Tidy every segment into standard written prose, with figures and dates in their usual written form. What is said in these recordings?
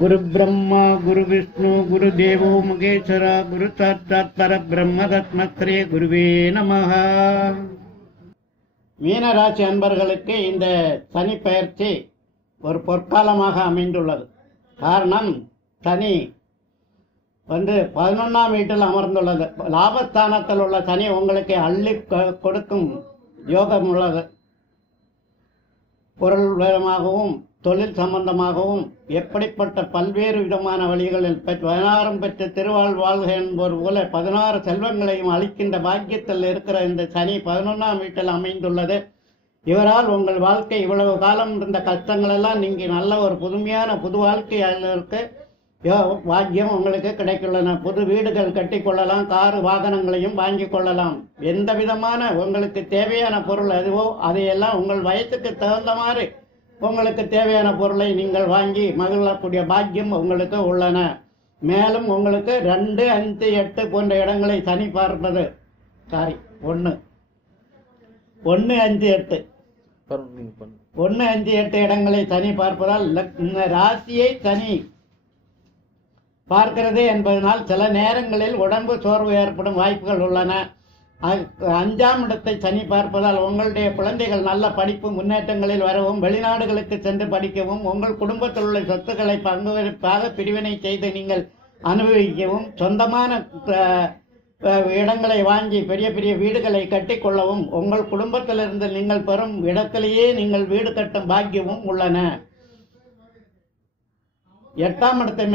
குரு பிரம்மா குரு விஷ்ணு குரு தேவோ மகேஸ்வரா குரு சாட்சாத் பரபிரம்ம தஸ்மை குருவே நமஹ. மீனராசி அன்பர்களுக்கு இந்த சனி பெயர்ச்சி ஒரு பொற்காலமாக அமைந்துள்ளது. காரணம், சனி 11ஆம் வீட்டில் அமர்ந்துள்ளது. லாபஸ்தானத்தில் உள்ள சனி உங்களுக்கு அள்ளி கொடுக்கும் யோகம் உள்ளது. பொருள் விதமாகவும் தொழில் சம்பந்தமாகவும் எப்படிப்பட்ட பல்வேறு விதமான வழிகளில் 16 பெற்ற திருவாழ் வாழ்க என்பது போல 16 செல்வங்களையும் அளிக்கின்ற பாக்கியத்தில் இருக்கிற இந்த சனி 11ஆம் வீட்டில் அமைந்துள்ளது. இவரால் உங்கள் வாழ்க்கை இவ்வளவு காலம் இருந்த கஷ்டங்கள் எல்லாம் நீங்க நல்ல ஒரு புதுமையான புது வாழ்க்கையாளருக்கு பாக்கியம் உங்களுக்கு கிடைக்குள்ளன. புது வீடுகள் கட்டி கொள்ளலாம், காரு வாகனங்களையும் வாங்கி கொள்ளலாம். எந்த விதமான உங்களுக்கு தேவையான பொருள் எதுவோ அதையெல்லாம் உங்கள் வயசுக்கு தகுந்த மாதிரி உங்களுக்கு தேவையான பொருளை நீங்கள் வாங்கி மகிழக்கூடிய பாக்கியம் உங்களுக்கு உள்ளன. மேலும் உங்களுக்கு 2, 5, 8 போன்ற இடங்களை சனி பார்ப்பது 1, 5, 8 1, 5, 8 இடங்களை சனி பார்ப்பதால் ராசியை சனி பார்க்கிறது என்பதனால் சில நேரங்களில் உடம்பு சோர்வு ஏற்படும் வாய்ப்புகள் உள்ளன. 5ஆம் இடத்தை சனி பார்ப்பதால் உங்களுடைய குழந்தைகள் நல்ல படிப்பு முன்னேற்றங்களில் வரவும், வெளிநாடுகளுக்கு சென்று படிக்கவும், உங்கள் குடும்பத்தில் உள்ள சொத்துக்களை பங்குவெடுப்பாக பிரிவினை செய்து நீங்கள் அனுபவிக்கவும், சொந்தமான இடங்களை வாங்கி பெரிய பெரிய வீடுகளை கட்டிக்கொள்ளவும், உங்கள் குடும்பத்திலிருந்து நீங்கள் பெறும் இடத்திலேயே நீங்கள் வீடு கட்டும் பாக்கியமும் உள்ளன. 8ஆம் இடத்தை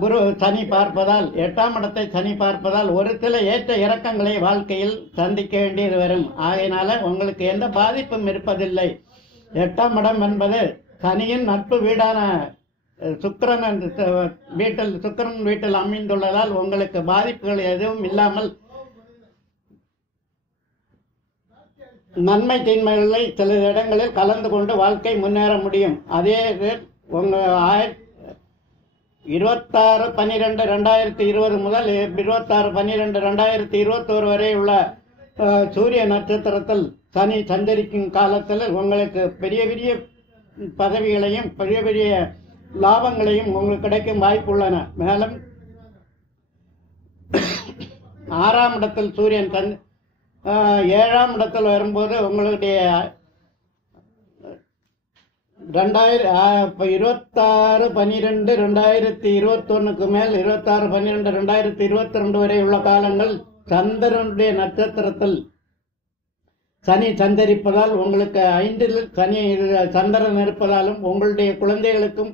குரு சனி பார்ப்பதால் 8ஆம் இடத்தை சனி பார்ப்பதால் ஒரு சில ஏற்ற இறக்கங்களை வாழ்க்கையில் சந்திக்க வேண்டியது வரும். ஆகையினால உங்களுக்கு எந்த பாதிப்பும் இருப்பதில்லை. 8ஆம் இடம் என்பது சனியின் நட்பு வீடான சுக்கிரன் வீட்டில் அமைந்துள்ளதால் உங்களுக்கு பாதிப்புகள் எதுவும் இல்லாமல் நன்மை தீன்மைகளை சில இடங்களில் கலந்து கொண்டு வாழ்க்கை முன்னேற முடியும். அதே உங்கள் 26/12/2020 முதல் 26/12/2021 வரை உள்ள சூரிய நட்சத்திரத்தில் சனி சஞ்சரிக்கும் காலத்தில் உங்களுக்கு பெரிய பெரிய பதவிகளையும் பெரிய பெரிய லாபங்களையும் உங்களுக்கு கிடைக்கும் வாய்ப்பு உள்ளன. மேலும் 6ஆம் இடத்தில் சூரியன் 7ஆம் இடத்தில் வரும்போது உங்களுடைய 26/12/2021 மேல் 26/12/2022 வரை உள்ள காலங்கள் சந்திரனுடைய நட்சத்திரத்தில் சனி சஞ்சரிப்பதால் உங்களுக்கு 5இல் சந்திரன் இருப்பதாலும் உங்களுடைய குழந்தைகளுக்கும்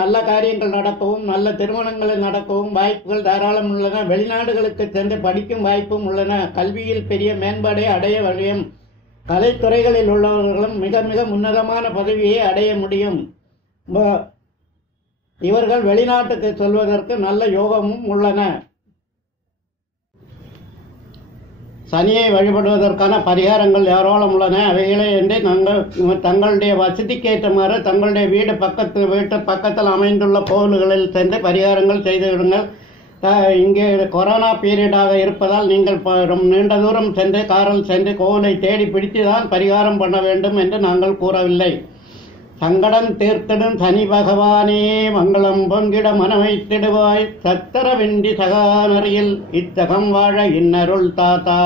நல்ல காரியங்கள் நடக்கவும், நல்ல திருமணங்கள் நடக்கவும் வாய்ப்புகள் தாராளம் உள்ளன. வெளிநாடுகளுக்கு சென்று படிக்கும் வாய்ப்பும் உள்ளன. கல்வியில் பெரிய மேம்பாடை அடைய வழியும், கலைத்துறைகளில் உள்ளவர்களும் மிக மிக உன்னதமான பதவியை அடைய முடியும். இவர்கள் வெளிநாட்டுக்கு செல்வதற்கு நல்ல யோகமும் உள்ளன. சனியை வழிபடுவதற்கான பரிகாரங்கள் ஏராளம் உள்ளன. அவைகளை என்று தங்களுடைய வசதிக்கேற்றமாறு தங்களுடைய வீட்டு பக்கத்தில் அமைந்துள்ள கோவில்களில் சென்று பரிகாரங்கள் செய்துவிடுங்கள். இங்கே கொரோனா பீரியடாக இருப்பதால் நீங்கள் நீண்ட தூரம் சென்று காரில் சென்று கோவிலை தேடி பிடித்துதான் பரிகாரம் பண்ண வேண்டும் என்று நாங்கள் கூறவில்லை. சங்கடம் தீர்த்திடும் சனி பகவானே, மங்களம் பொங்கிட மனமைத்திடுவாய், சத்திரவின்றி சகானறியில் இத்தகம் வாழ இன்னருள் தாத்தா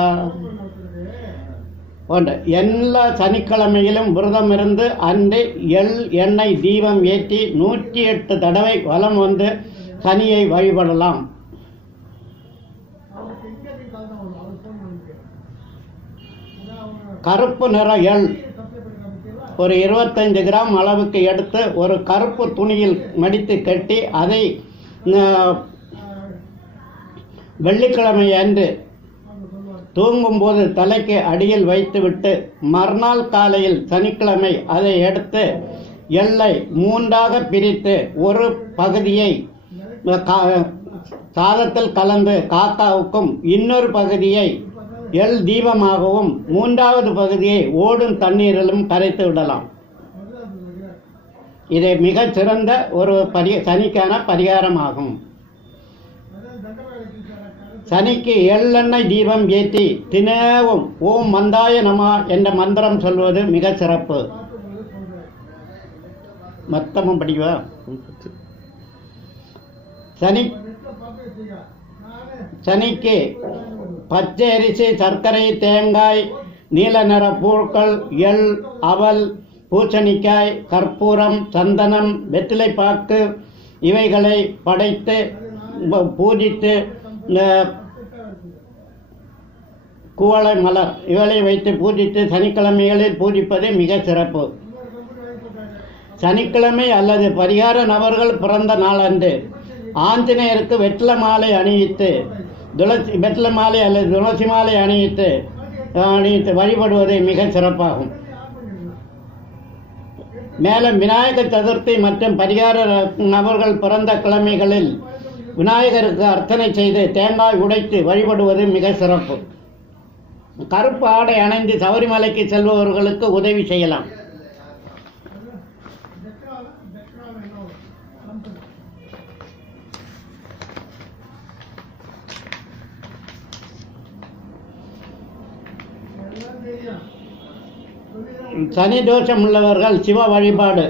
போன்ற எல்லா சனிக்கிழமையிலும் விரதம் இருந்து அன்று எண்ணெய் தீபம் ஏற்றி 108 தடவை வலம் வந்து சனியை வழிபடலாம். கருப்பு நிற எள் ஒரு 25 கிராம் அளவுக்கு எடுத்து ஒரு கருப்பு துணியில் மடித்து கட்டி அதை வெள்ளிக்கிழமை அன்று தூங்கும்போது தலைக்கு அடியில் வைத்துவிட்டு மறுநாள் காலையில் சனிக்கிழமை அதை எடுத்து எள்ளை 3ஆக பிரித்து ஒரு பகுதியை சாதத்தில் கலந்து காக்காவுக்கும், இன்னொரு பகுதியை எள் தீபமாகவும், 3வது பகுதியை ஓடும் தண்ணீரிலும் கரைத்து விடலாம். இது மிக சிறந்த ஒரு சனிக்கான பரிகாரமாகும். சனிக்கு எள்ளெண்ணெய் தீபம் ஏற்றி தினமும் ஓம் மந்தாய நம என்ற மந்திரம் சொல்வது மிக சிறப்பு. மொத்தமும் படிக்கவா? சனிக்கு பச்சை அரிசி, சர்க்கரை, தேங்காய், நீல நிற பூக்கள், எள், அவல், பூசணிக்காய், கற்பூரம், சந்தனம், வெற்றிலைப்பாக்கு இவைகளை படைத்து பூஜித்து, குவளை மலர் இவளை வைத்து பூஜித்து சனிக்கிழமைகளில் பூஜிப்பது மிக சிறப்பு. சனிக்கிழமை அல்லது பரிகார நபர்கள் பிறந்த நாளன்று ஆஞ்சநேயருக்கு வெற்றிலை மாலை அணிவித்து வெற்றிலை மாலை அல்லது துளசி மாலை அணிவித்து வழிபடுவது மிக சிறப்பாகும். மேலும் விநாயகர் சதுர்த்தி மற்றும் பரிகார நபர்கள் பிறந்த கிழமைகளில் விநாயகருக்கு அர்ச்சனை செய்து தேங்காய் உடைத்து வழிபடுவது மிக சிறப்பு. கருப்பு ஆடை அணிந்து சபரிமலைக்கு செல்பவர்களுக்கு உதவி செய்யலாம். சனி தோஷம் உள்ளவர்கள் சிவ வழிபாடு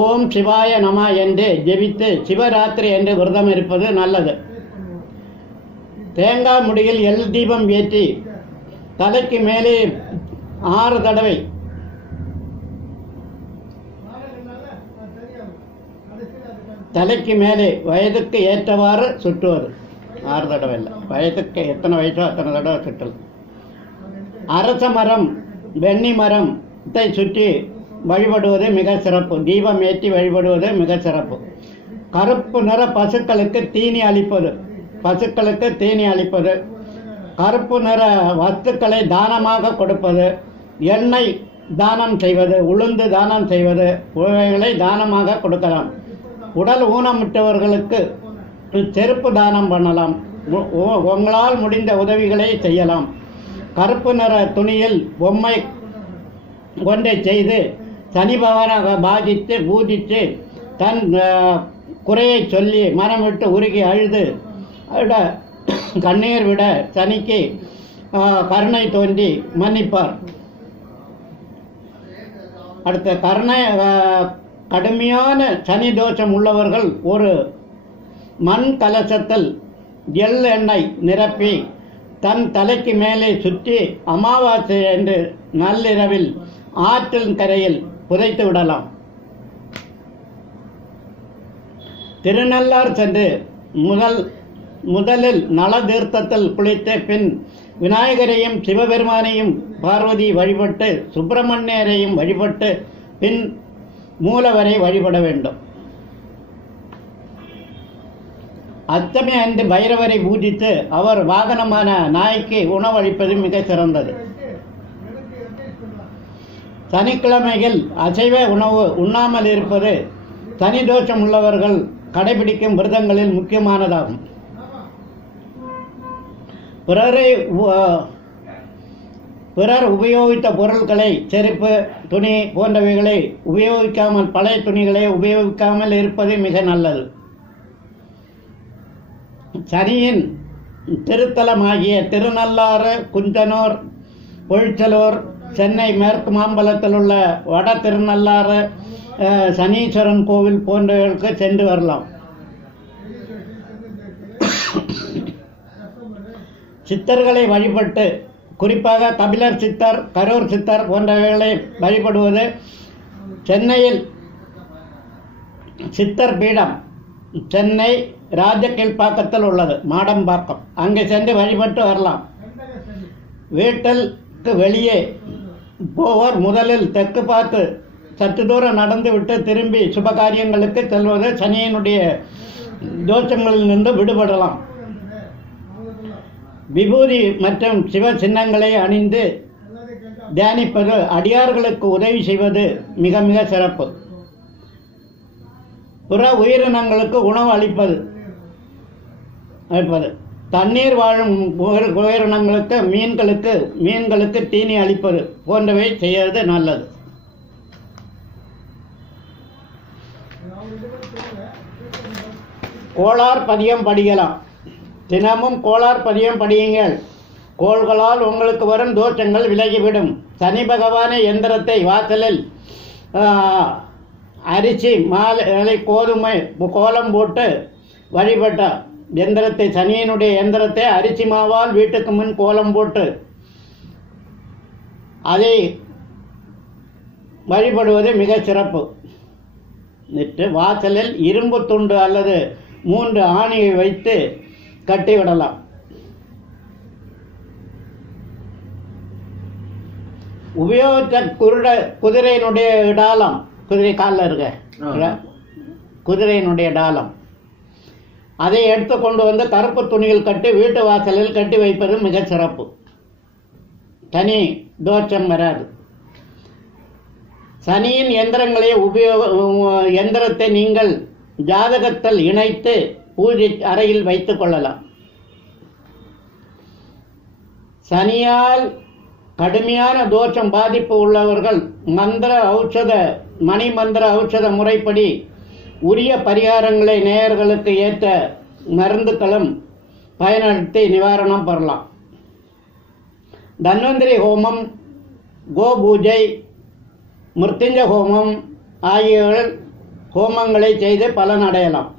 ஓம் சிவாய நம என்று ஜெபித்து சிவராத்திரி என்று விரதம் இருப்பது நல்லது. தேங்காய் முடியில் எள் தீபம் ஏற்றி தலைக்கு மேலே 6 தடவை தலைக்கு மேலே வயதுக்கு ஏற்றவாறு சுற்றுவது. 6 தடவை இல்லை, வயதுக்கு எத்தனை வயசோ அத்தனை தடவை சுற்றல். அரச மரம், வெண்ணி மரத்தை சுற்றி வழிபடுவது மிக சிறப்பு. தீபம் ஏற்றி வழிபடுவது மிக சிறப்பு. கருப்பு நிற பசுக்களுக்கு தீனி அளிப்பது, கருப்பு நிற வஸ்துக்களை தானமாக கொடுப்பது, எண்ணெய் தானம் செய்வது, உளுந்து தானம் செய்வது, இவைகளை தானமாக கொடுக்கலாம். உடல் ஊனமுற்றவர்களுக்கு செருப்பு தானம் பண்ணலாம். உங்களால் முடிந்த உதவிகளை செய்யலாம். கருப்பு நிற துணியில் பொம்மை ஒன்றை செய்து சனி பகவானாக பாதித்து பூஜித்து தன் குறையை சொல்லி மனம் விட்டு உருகி அழுது கண்ணீர் விட சனிக்கு கருணை தோன்றி மன்னிப்பார். அடுத்த கடுமையான சனி தோஷம் உள்ளவர்கள் ஒரு மண் கலசத்தில் எள் எண்ணெய் நிரப்பி தன் தலைக்கு மேலே சுற்றி அமாவாசை என்று நள்ளிரவில் ஆற்றின் கரையில் புதைத்து விடலாம். திருநள்ளார் சென்று முதலில் நல தீர்த்தத்தில் குளித்து பின் விநாயகரையும் சிவபெருமானையும் பார்வதி வழிபட்டு சுப்பிரமணியரையும் வழிபட்டு பின் மூலவரை வழிபட வேண்டும். அஷ்டமி அன்று பைரவரை பூஜித்து அவர் வாகனமான நாய்க்கு உணவளிப்பது மிக சிறந்தது. சனிக்கிழமைகள் அசைவ உணவு உண்ணாமல் இருப்பது சனி தோஷம் உள்ளவர்கள் கடைபிடிக்கும் விரதங்களில் முக்கியமானதாகும். பிறர் உபயோகித்த பொருட்களை, செருப்பு, துணி போன்றவைகளை உபயோகிக்காமல், பழைய துணிகளை உபயோகிக்காமல் இருப்பது மிக நல்லது. சனியின் திருத்தலமாகிய திருநள்ளாறு, குஞ்சனூர், பொழிச்சலூர், சென்னை மேற்கு மாம்பலத்தில் உள்ள வட திருநள்ளாறு சனீஸ்வரன் கோவில் போன்றவர்களுக்கு சென்று வரலாம். சித்தர்களை வழிபட்டு, குறிப்பாக கபிலர் சித்தர், கரூர் சித்தர் போன்றவைகளை வழிபடுவது. சென்னையில் சித்தர் பீடம் சென்னை ராஜகீழ்ப்பாக்கத்தில் உள்ளது, மாடம்பாக்கம். அங்கே சென்று வழிபட்டு வரலாம். வீட்டிற்கு வெளியே போவோர் முதலில் தெற்கு பார்த்து சற்று தூரம் நடந்து விட்டு திரும்பி சுபகாரியங்களுக்கு செல்வது சனியினுடைய தோஷங்களில் நின்று விடுபடலாம். விபூதி மற்றும் சிவ சின்னங்களை அணிந்து தியானிப்பது, அடியார்களுக்கு உதவி செய்வது மிக மிக சிறப்பு. புற உயிரினங்களுக்கு உணவு அளிப்பது, தண்ணீர் வாழும் உயிரினங்களுக்கு மீன்களுக்கு தீனி அளிப்பது போன்றவை செய்வது நல்லது. கோளார் பதியம் படிக்கலாம். தினமும் கோளார் பதியம் படியுங்கள். கோள்களால் உங்களுக்கு வரும் தோஷங்கள் விலகிவிடும். சனி பகவானை எந்திரத்தை வாசலில் அரிசி மாலை கோதுமை கோலம் போட்டு வழிபட்ட எந்திரத்தை, சனியினுடைய எந்திரத்தை அரிசி மாவால் வீட்டுக்கு முன் கோலம் போட்டு அதை வழிபடுவது மிக சிறப்பு. வாசலில் இரும்பு துண்டு அல்லது 3 ஆணியை வைத்து கட்டிவிடலாம். உபயோகித்த குதிரையினுடைய டாலம், குதிரை காலில் இருக்க குதிரையினுடைய டாலம், அதை எடுத்து கொண்டு வந்து கருப்பு துணியில் கட்டி வீட்டு வாசலில் கட்டி வைப்பது மிக சிறப்பு. சனி தோஷம் வராது. சனியின் எந்திரங்களை எந்திரத்தை நீங்கள் ஜாதகத்தில் இணைத்து பூஜை அறையில் வைத்துக் கொள்ளலாம். சனியால் கடுமையான தோஷம் பாதிப்பு உள்ளவர்கள் மணி மந்திர ஔஷத முறைப்படி உரிய பரிகாரங்களை நேயர்களுக்கு ஏற்ற மருந்துகளும் பயன்படுத்தி நிவாரணம் பெறலாம். தன்வந்திரி ஹோமம், கோ பூஜை, மிருத்யுஞ்ச ஹோமம் ஆகிய ஹோமங்களை செய்து பலன் அடையலாம்.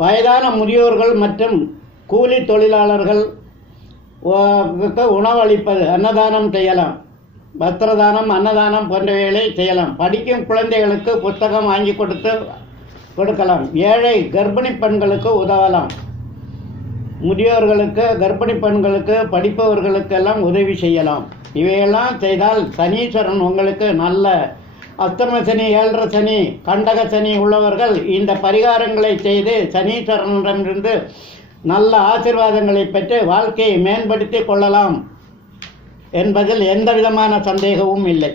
வயதான முதியோர்கள் மற்றும் கூலி தொழிலாளர்கள் உணவளிப்பது, அன்னதானம் செய்யலாம். வஸ்திரதானம், அன்னதானம் போன்றவைகளை செய்யலாம். படிக்கும் குழந்தைகளுக்கு புத்தகம் வாங்கி கொடுக்கலாம். ஏழை கர்ப்பிணி பெண்களுக்கு உதவலாம். முதியோர்களுக்கு, கர்ப்பிணி பெண்களுக்கு, படிப்பவர்களுக்கெல்லாம் உதவி செய்யலாம். இவையெல்லாம் செய்தால் சனீஸ்வரன் உங்களுக்கு நல்ல அஷ்டம சனி, 7 சனி, கண்டக சனி உள்ளவர்கள் இந்த பரிகாரங்களை செய்து சனீஸ்வரனிடமிருந்து நல்ல ஆசீர்வாதங்களை பெற்று வாழ்க்கையை மேம்படுத்திக் கொள்ளலாம் என்பதில் எந்த விதமான சந்தேகமும் இல்லை.